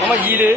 Mama gile.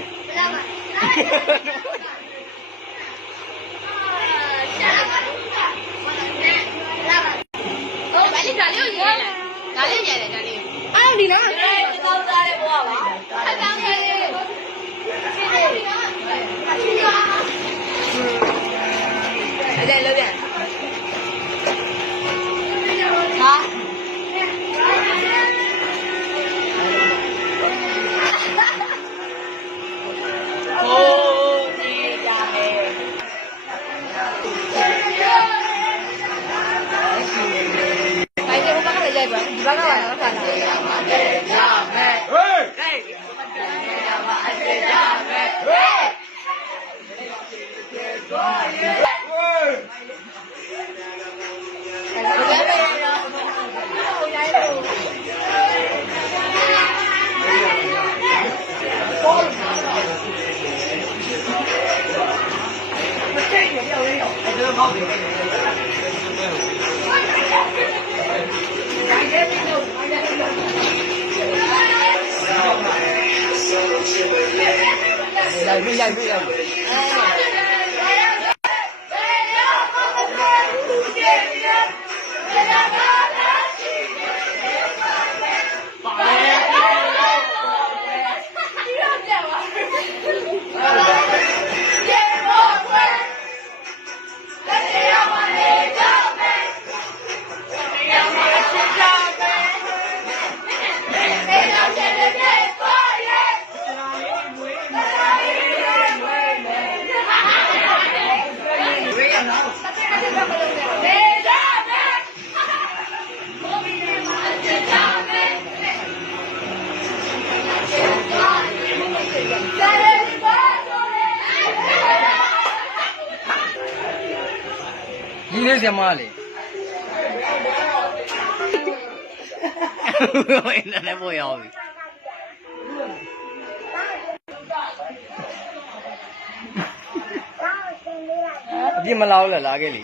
Gile siya mali. Ina na po yaw. Di malaw la lagi li.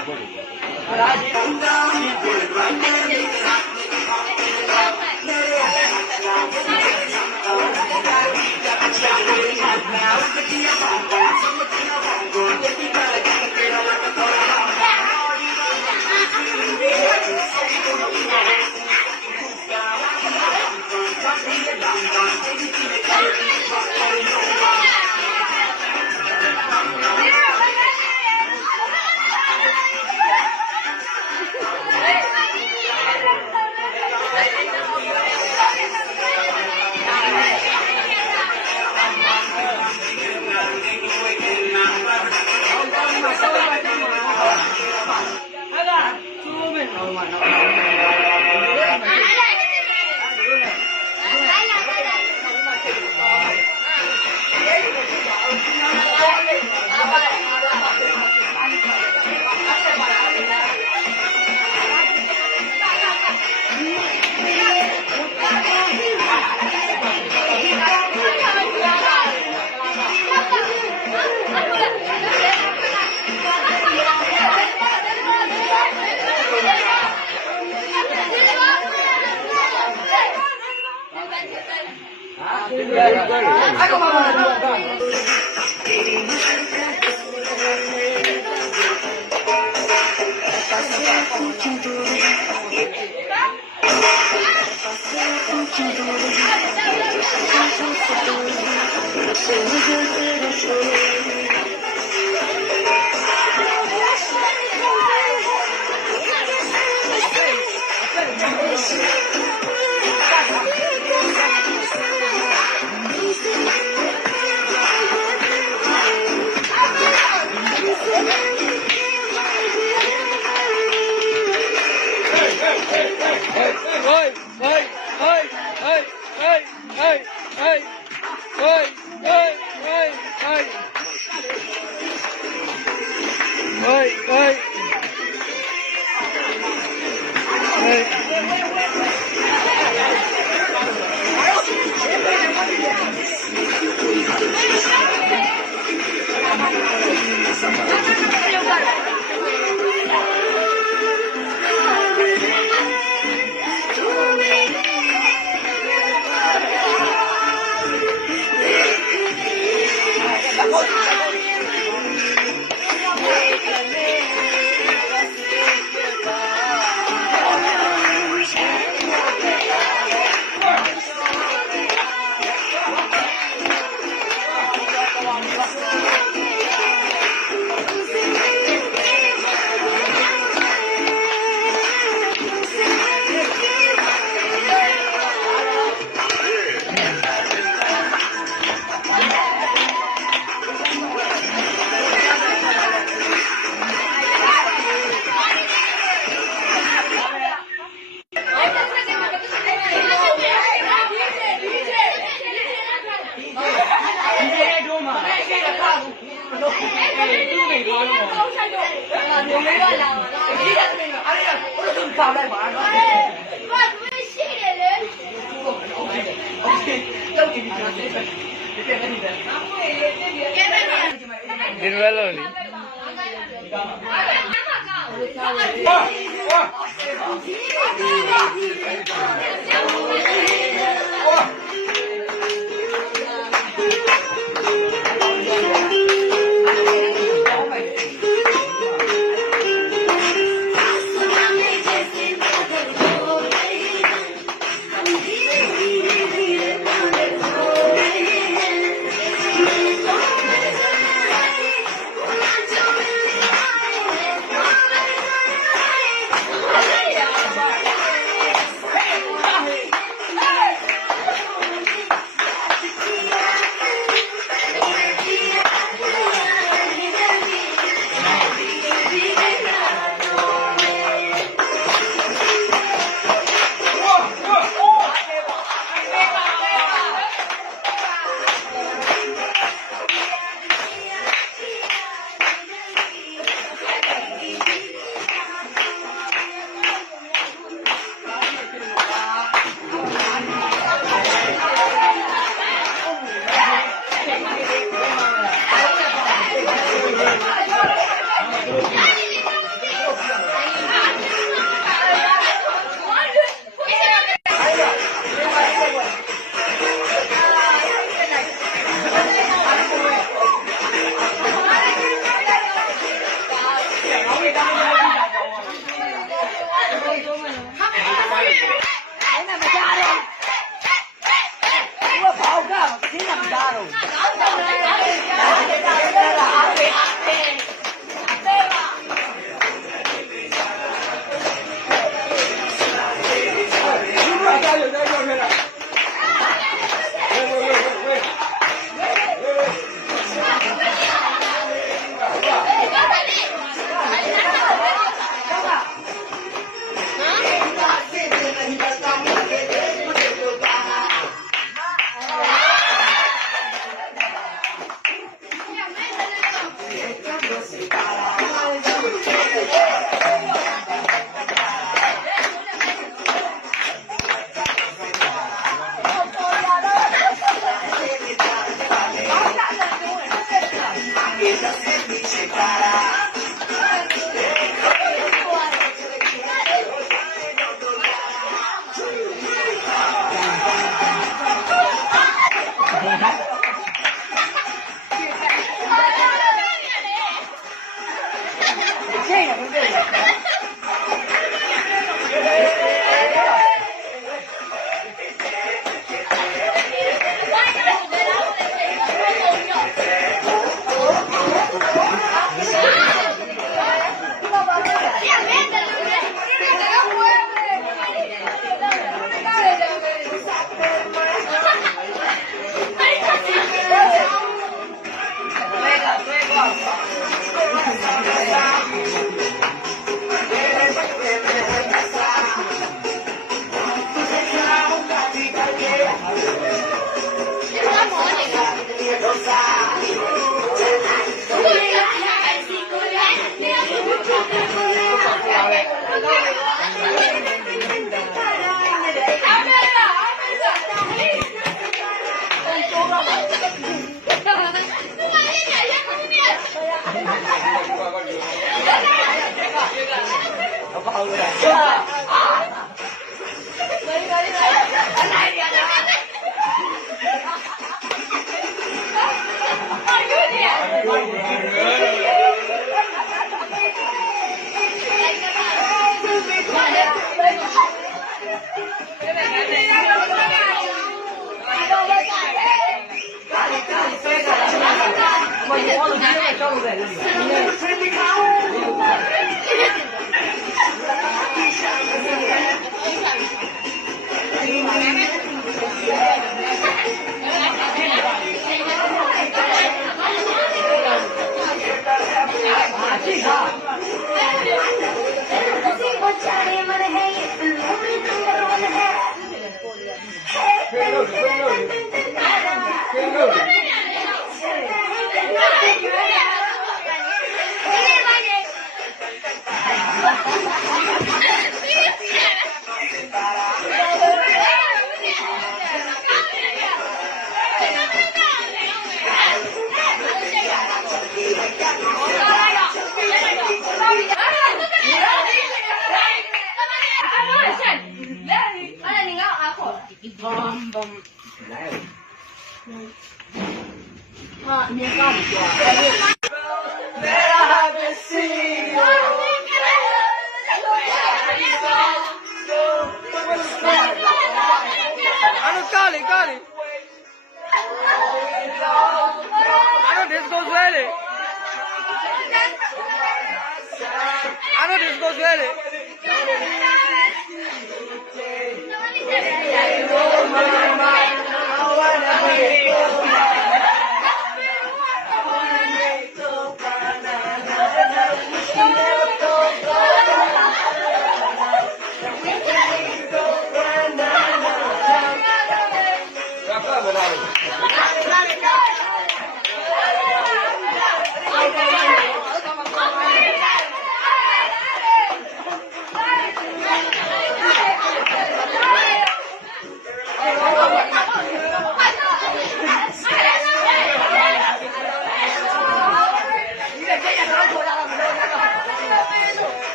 ဟ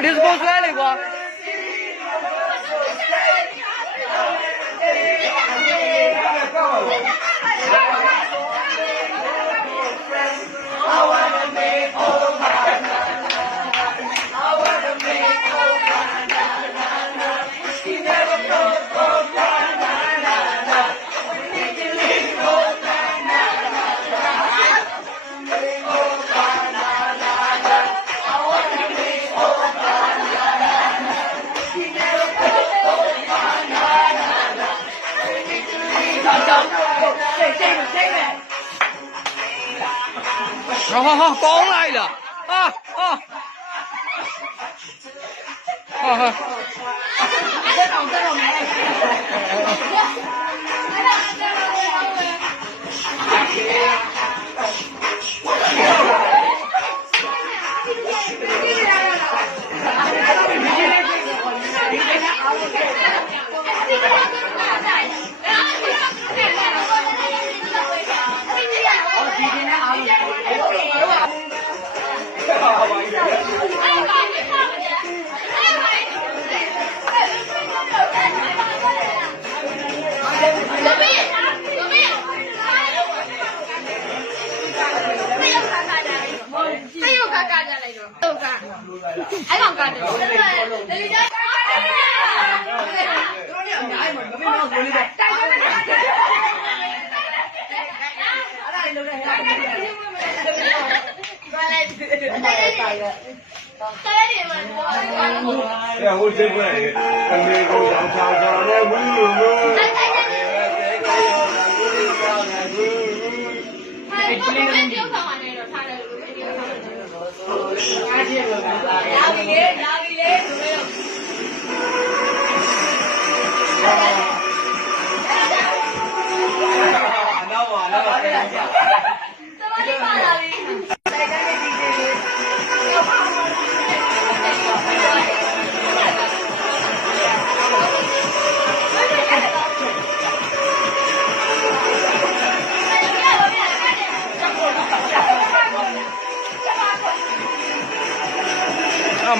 Disco swell quoi. Có lại là အဲ့ကောင်ကတယ်တယ်လီကြားတယ်တို့လည်းအများကြီးမမင်းတော့ကိုလေးပဲတိုက်တယ်အဲ့ဒါလေးလုပ်လိုက်ဟဲ့ဘာလဲတိုက်တယ်တယ်မှာ哎，我这回跟那个杨厂长的问路么？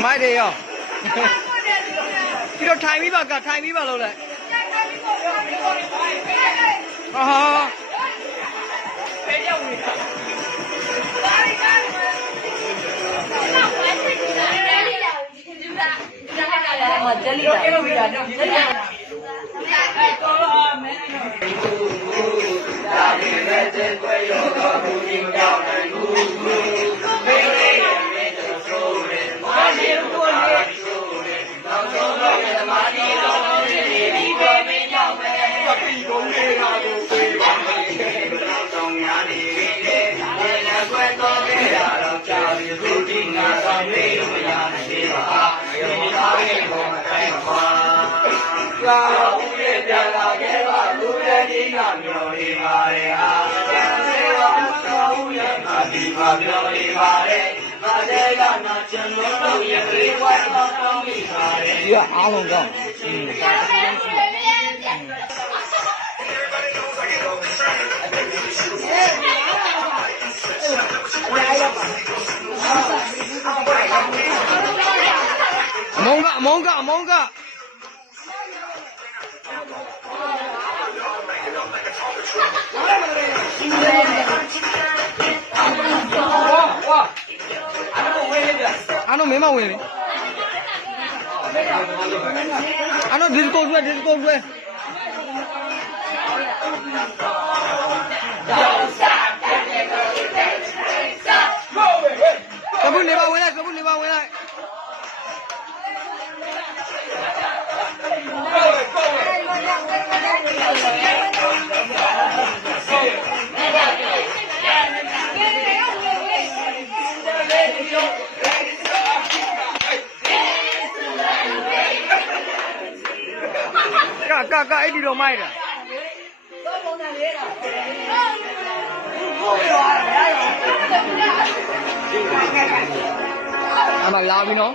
မိုက်တယ်ရောပြီးတော့ထိုင်ပြီးပါကထိုင်ပြီးပါလို့လဲဟာဖေးကြောက်နေတာတယ်လီတော့ကတော့ပြီးတာတော့တယ်လီတော့မင်းဒါဒီမဲ့တဲ့ွယ်ရောတော့ဘူးဒီကြောက်နိုင်ဘူးမေးလေးနဲ့ဆိုရဲမာနေကိုလေးဆိုရဲတော့တော့ရဲ့မာနေတော့ဒီဘေးမင်းကြောက်မယ်ပပီကုန်လေးလာလို့ပြေးပါမယ်တော့တော့များနေပြီလေလည်းကွယ်တော့ခဲ့ရတော့ကြာပြီသူဒီငါဆောင်လေးမရသေးပါဒီသားလေးကိုမတိုင်းပါသာဦးရဲ့ပြန်လာခဲ့ပါလူရဲ့ဒီကမျိုးလေးပါရဲ့ဟာပြန်ပါတော့ဦးရဲ့ဒီမှာပြောလေးပါရဲ့ငါတဲ့ကနာချင်လို့ရဲ့လေးဝိုင်းတော့တောင်းမိပါရဲ့ဒီကအားလုံးကောင်းအမုန်းကအားလုံးမင်းမဝင်လေအားလုံးဒီစကိုတွဲကဘူးနေပါဝင်လိုက်ကအဲ့ဒီတော့မိုက်တာတော့ပုံစံလေးတော့အမလာပြီနော်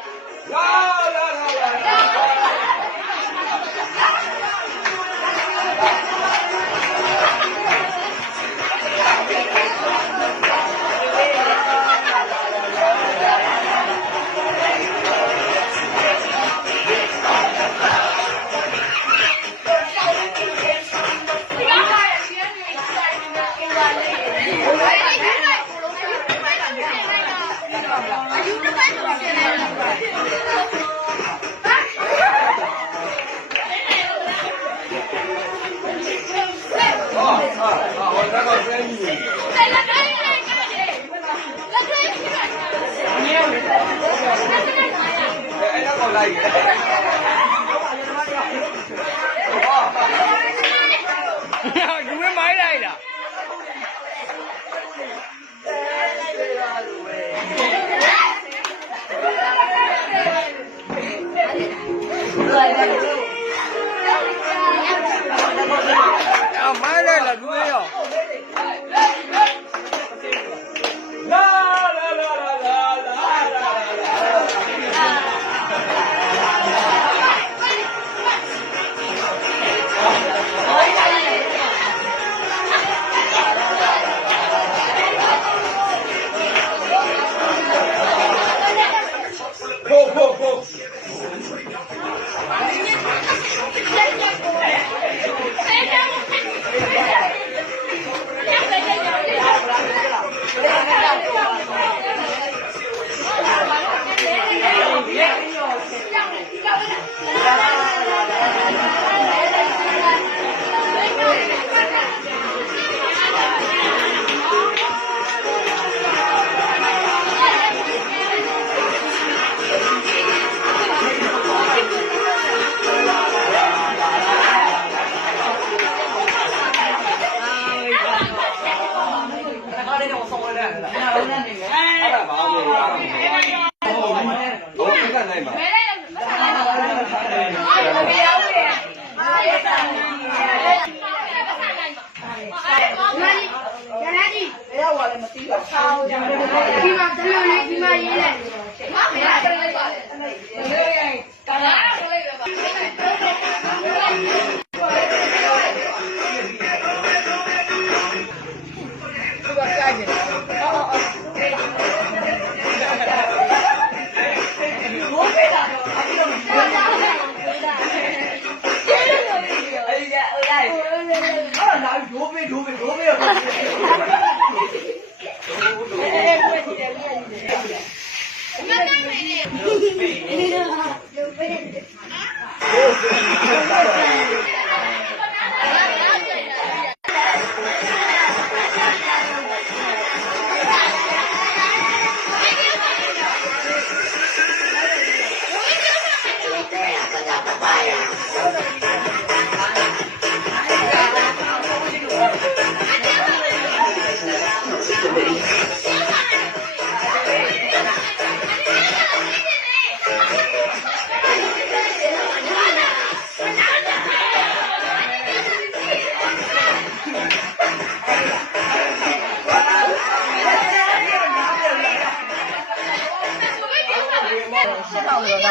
ယူမိုင်းလိုက်တာမိုင်းလိုက်လားသူရော မှာတလူလေးဒီမှာရေးလိုက်မမေးလိုက်ပါကာလာလေးပဲပါသူကကြိုက်တယ်ဘိုးပေးတာအခုတော့ဘိုးပေးတာအဲ့ဒါအဲ့ဒါအဲ့ဒါဒိုးပေး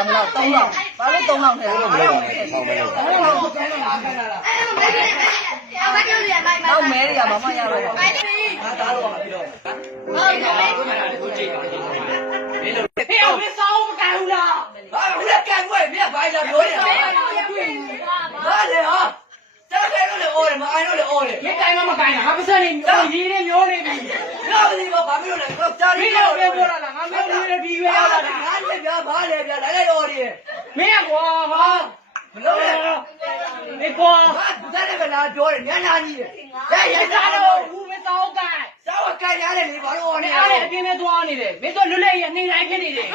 မလို့3လောက်ဘာလို့3လောက်ထဲလဲမလို့တော့မဲရဘာမှရတော့ငါသားတော့ပြီးတော့ဟုတ်တယ်ကိုကြည့်ပါကြည့်မင်းတို့ဖေအောင်မစောင်းမကန်ဘူးလားဘာလို့လဲကန်ွယ်မြက်ပါလားပြောနေတာဘာလဲဟာတက်ခဲလို့လေအော်တယ်မအိုင်လို့လေအော်တယ်မင်းကန်မကန်တာဟာပစံနေရေးနေမျိုးနေပြီပြောပါလိမ့်မဘာလို့လဲကိုကြားနေလို့ပြောတာလားငါမျိုးလေးဒီရွေးရတာငါလည်းဗျာဘာလဲဗျာလိုက်အော်တယ်မင်းကွာဟာမလို့လေအေးကွာဟာသူတဲ့ကလာပြောတယ်ညညာကြီးတယ်ရရတော့ဘူးမစောင်းကန်စောင်းကန်ရတယ်လေဘာလို့အော်နေအဲ့ဒါအပြင်းမဲ့သွားနေတယ်မင်းတို့လွတ်လပ်ရနေတိုင်းဖြစ်နေတယ်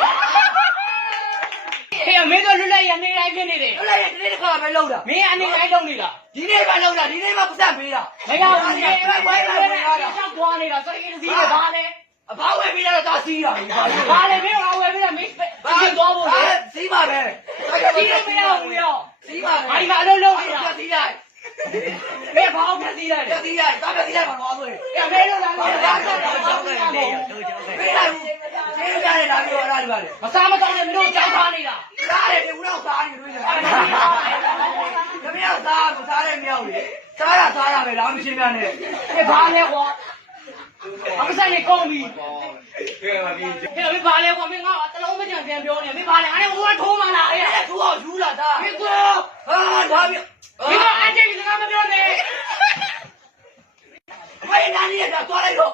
ဟဲ့မင်းတို့လွတ်လပ်ရနေတိုင်းဖြစ်နေတယ်လွတ်လပ်ရဒီနေ့တစ်ခါပဲလောက်တာမင်းအနေတိုင်းလောက်နေတာဒီနေ့မှလောက်တာဒီနေ့မှပတ်သက်ပေးတာမရဘူးဒီနေ့ပဲဝိုင်းလာနေတာချက်သွားနေတာစရိတ်စီးတယ်ဘာလဲအဘာဝယ်ပြီးတော့သွားစီးတာဘာလဲမင်းကဝယ်ပြီးတော့မင်းစီးသွားဖို့လေစီးပါပဲစီးလို့မရဘူးရောစီးပါပဲဘာဒီမှာအလုံးလုံးနေတာစီးလိုက်ဘယ်ဘာအောင်ပြစီးလိုက်လဲစီးလိုက်တာပြစီးလိုက်ပါတော့ဆိုရင်မဲလို့လားဘာသာတော့ကြောက်တယ်လေတို့ကြောက်တယ်မေးလိုက်ဘူးရှင်းပြတယ်ဒါပြောအဲ့ဒါဒီပါလေမစားမတော့နဲ့မင်းတို့ကြောက်ထားနေတာစားတယ်ဒီဦးတော့စားနေတွေ့တယ်ခင်ဗျားစားကိုစားတယ်မြောက်လေစားတာပဲလားမရှင်းပြနဲ့ဒီဘာလဲကွာအမဆိုင်နေကောင်းပြီကဲပါဒီဟဲ့မင်းဘာလဲကွာမင်းငါတလုံးမကြံပြန်ပြောနေမင်းဘာလဲငါလည်းဟိုကထိုးမှလာအေးသူ့အောင်ယူလာတာမင်းကွာဟာဒါပြောမင်းကအကျိတ်စကားမပြောနဲ့မင်းနာနေရတော့သွားလိုက်တော့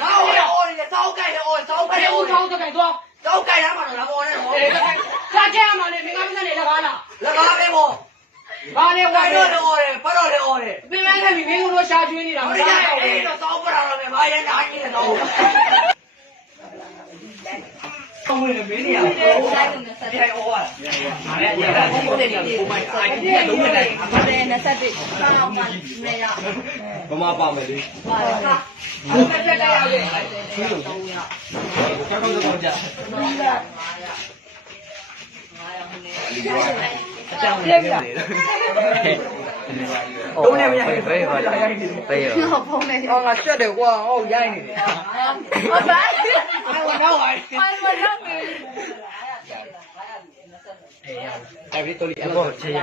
ငါဟိုအော်နေစောက်ကြိုက်တယ်အော်စောက်ပဲအော်စောက်ကြိုက်သွားစောက်ကြိုက်ရမှာတော့ငါပေါ်နေတော့စားကြရမှာလေမင်းကမစနေလကားလားလကားပဲပေါ့ဘာလဲဝိုင်းတော့အော်တယ်ဖတ်တော့လည်းအော်တယ်ပင်မခဲ့ပြီမင်းတို့ရှာကျွေးနေတာမရတော့ဘူးတော့စောက်ပတာတော့လည်းဘာရဲနိုင်နေတော့ကောင်းဝင်မင်းနေရအောင်ပြန်အော်ရငါလည်းရတာကိုတဲ့နေရာကိုမိုက်အိုင်ဒီလုံးဝတိုင်းပါတယ်21ဆောင်းပါနေရဘမပါမယ်လေပါတာအဲ့ဒါတက်ရောက်ရဲ့ဆွေးလို့300ကျောင်းတော့ကြအကြောင်းပြပြတော့နေမရဘူးဘေးပါလားဘေးရောဖုန်းနေဟောငါချက်တယ်ကွာဟောရိုင်းနေတယ်ဟုတ်ပါဘူးဟောတော့ဟိုတော့ပြီအဲ့ဒီတော့ဒီအပေါ်ချေရ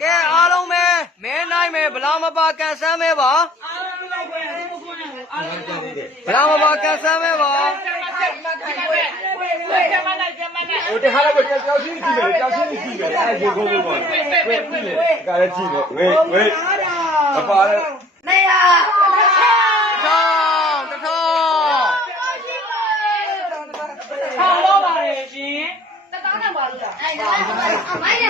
ကဲအားလုံးပဲမဲနိုင်မယ်ဘလားမပါကန်ဆန်းမဲပါဘလားမပါကန်ဆန်းမဲပါဟိုတခါတော့ကြောက်ချင်းကြည့်မယ်ကြောက်ချင်းကြည့်မယ်အဲ့ဒီကိုကိုပေါ့ဝေးကြည့်လေကလည်းကြည့်လေဝေးအပါလေနေရထောင်းထောင်းလို့ပါလေရှင်တသားနဲ့ပါလို့လားအဲ့ဒါမိုင်းရ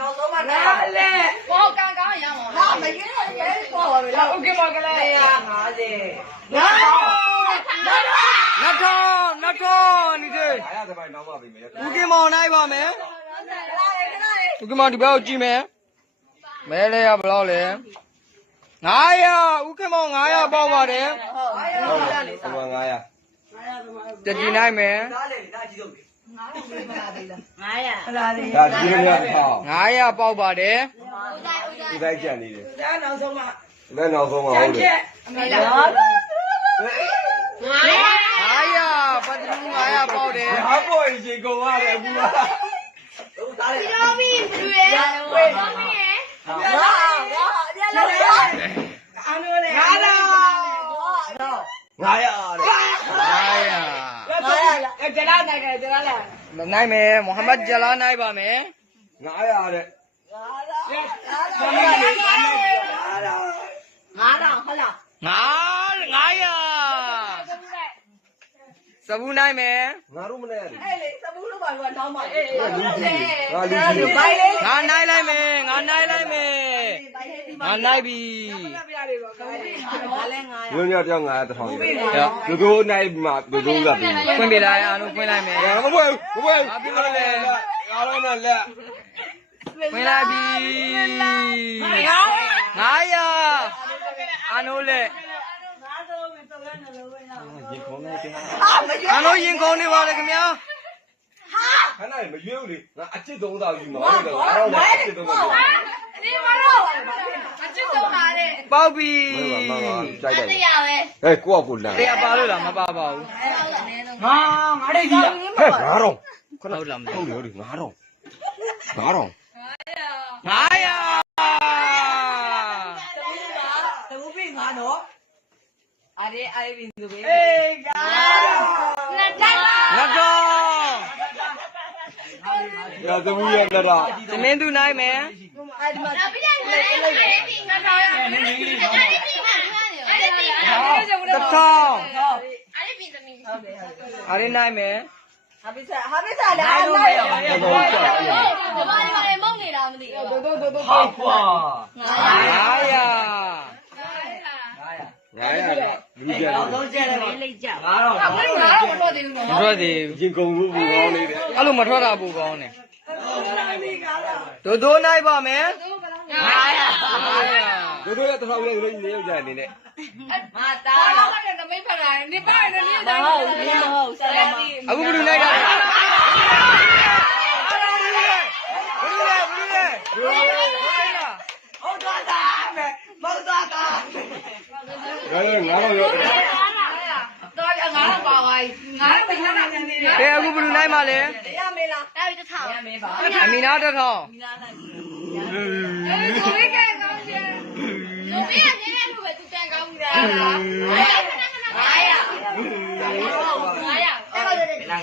နောက်ဆုံးမှနားလေဘောကန်ကောင်းရအောင်ဟာမရင်းတော့ရဲပေါ်ပါလို့โอเคပါကလေး1502000ဒီသေးအားရတဲ့ဘက်နောက်ပါပြီမယ်ဦးကင်မောင်နိုင်ပါမယ်ဦးကင်မောင်ဒီဘက်ကိုကြည့်မယ်မဲလဲရဘယ်လောက်လဲ900ဦးကင်မောင်900ပေါက်ပါတယ်ဟုတ်900တကြည်နိုင်မယ်ဒါလေဒါကြည့်လို့ ဒါဒီလိုမျိုးဟော 900ပေါက်ပါတယ် ဒီတိုင်းကြံနေတယ် ဒါနောက်ဆုံးမှ လက်နောက်ဆုံးမှာဟုတ်တယ် အမေလား 900ပတ်တူး900ပေါက်တယ် ဟာပေါ်ရင်ရှင်ကုန်ရတယ်အခုက ပြောပြီးဘယ်လိုလဲဝေးပြောပြီးရငါပြန်လာအနိုးလေငါတော့ 900တဲ့ ကျလာနိုင်တယ်ကျလာလာ 900နိုင်မယ်မိုဟမ္မဒ်ဂျလာနိုင်ပါမယ် 900တဲ့ ငါတော့ဟုတ်လား 900စဘူးနိုင်မယ် ငါတို့မလဲရတယ် အဲ့လေစဘူးလို့ပါလို့တော့မအေး ငါလူကြီး ဘိုင်လေး ငါနိုင်လိုက်မယ်ငါနိုင်လိုက်မယ်ငါနိုင်ပြီ ပြရတယ်ပေါ့ကောင်းပြီငါလဲငါရ ညညတောင်း900တစ်ထောင်ရတယ်ဒိုဒိုနိုင်မှာဒိုဒိုလာပြီ ဖွင့်ပြလိုက်အားလုံးဖွင့်လိုက်မယ် မပွဲမပွဲအားလုံးနဲ့လက် ဖွင့်လိုက်ပြီ900အားလုံးလက် ရေခုံးနေတယ် အားလုံးရင်ကုန်နေပါလေခင်ဗျာ ခဏမရွေးဘူးလေငါအချစ်သုံးသာယူမှာဟုတ်တယ်ငါတော့လည်းအချစ်သုံးသာယူ ဒီမှာတော့အချစ်ဆုံးပါလေ ပေါက်ပြီ မကြိုက်တယ် တရားပဲ ဟဲ့ကိုကကိုလန့် တရားပါလို့လားမပါပါဘူး ငါတိတ်ကြီး ဟဲ့9တော့ ဟုတ်လားမ ဟုတ်တယ်9တော့9တော့ 900 တဘူးပြီငါတော့အားရအားပြီသူပဲ အေးကား လက်တက်လာ ငါတော့ ရသမီးရလက်တာ သမင်းသူနိုင်မယ် အဲ့ဒီမှာပြည့်နေတယ်ငါတော့ရအဲ့ဒီဒီမှာအဲ့ဒီဒီမှာအဲ့ဒီ တစ်ထောင် အဲ့ဒီသမီးဟုတ်တယ် အားရနိုင်မယ် ဟာပိစာလည်းအားလိုက် တော်တော်ကြာ ဒီမှာလည်းမုန်းနေတာမသိဘူးတို့ ဟာကွာ 900 လူကြတယ် လုံးကျဲတယ် လေးကြ ငါတော့ ငါတော့မတော့သေးဘူး မထွက်သေးဘူး ရင်ကုန်လို့ဘူးကောင်းနေတယ် အဲ့လိုမထွက်တာပူကောင်းတယ်ဒိုနိုင်ပါမယ် တို့တို့ရတစ်ထောင်လောက်လေးနေရောက်ကြနေနဲ့ ငါတားတော့လည်းမိတ်ဖက်လာနေပါနေနေတော့ဟုတ်ဆက်လာပြီ အခုဘယ်လိုနိုင်တာလဲဟုတ်သွားတာပဲမဟုတ်သွားတာ ငါတော့ရော တော့ငါတော့ပါဝိုင်းငါတော့ပြန်လာနေတယ် ကဲအခုဘယ်လိုနိုင်မှာလဲ ရမေးလားအဲ့ဒီတစ်ထောင်ရမေးပါ အမီနာတစ်ထောင် အဲ့ဒီကိုလေးကဲကောင်းတယ်လူပြည့်နေတယ်လို့ပဲသူတန်ကောင်းနေတာ900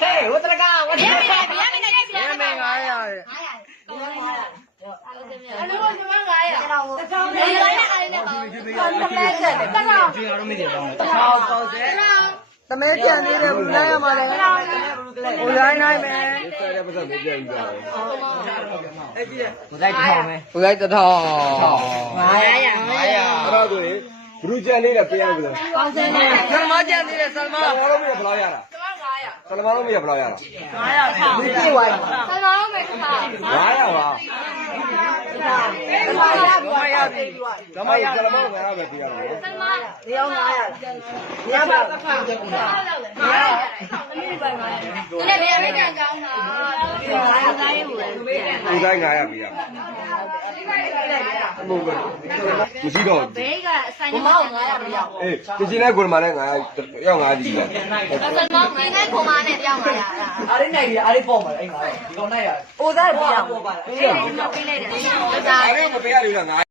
ဟေးဝတ်တရကဝတ် ရမေးတယ်ရမေးတယ် ရဲမင်း900ရဲ့ အဲ့လိုက900တော့နေလိုက်အားနဲ့ပါတမဲချက်တယ်တစ်ထောင် ကျွေးရတော့မသိတော့ ထောက်ပေါစဲ တမဲကြံနေတယ်ဘယ်လိုနိုင်ရမှာလဲဟိုရိုင်းနိုင်မယ် ဆက်ရပါစမေးပြန်ကြတယ် အဲ့ဒီကိုလိုက်ထောင်မယ် ဟိုရိုင်းတစ်ထောင် အဲ့တော့ဆိုရင်ဘလူးကြံလေးနဲ့ပေးရမလား ဆလမကြံနေတယ်ဆလမ ဆလမာလုံးမရဘလားရတာဆလမာလုံးမရဘလားရတာ 900ထောင်ပြီဝိုင်း ဆလာအောင်မယ်ခါ 900ပါ မရပြီ ဓမ္မရဆလမာလုံး900ပဲပေးရမှာ ဆလာ ဒီအောင်900ရပါတစ်ခါ သူလည်းအမေရိကန်ကောင်းတာ900ရေးဘူးလေ ဒီတိုင်း900ပေးရမှာဟုတ်ကဲ့မရှိတော့ ဘေးကအဆိုင်မောင်း900မရောက် အေးဒီချင်းနဲ့ကိုယ်မှာလည်း900ရောက်900ကြီးပဲ ဆလာမောင်းဒီနဲ့ခုံမနဲ့ပြောင်းလာတာ အားရနိုင်ပြီအားရပေါ့မှာအဲ့ငါဒီကောင်နိုင်ရ အိုးသားပြရအောင်ပေးလိုက်တယ်ဒါ အဲ့ဒါမပေးရလို့လား900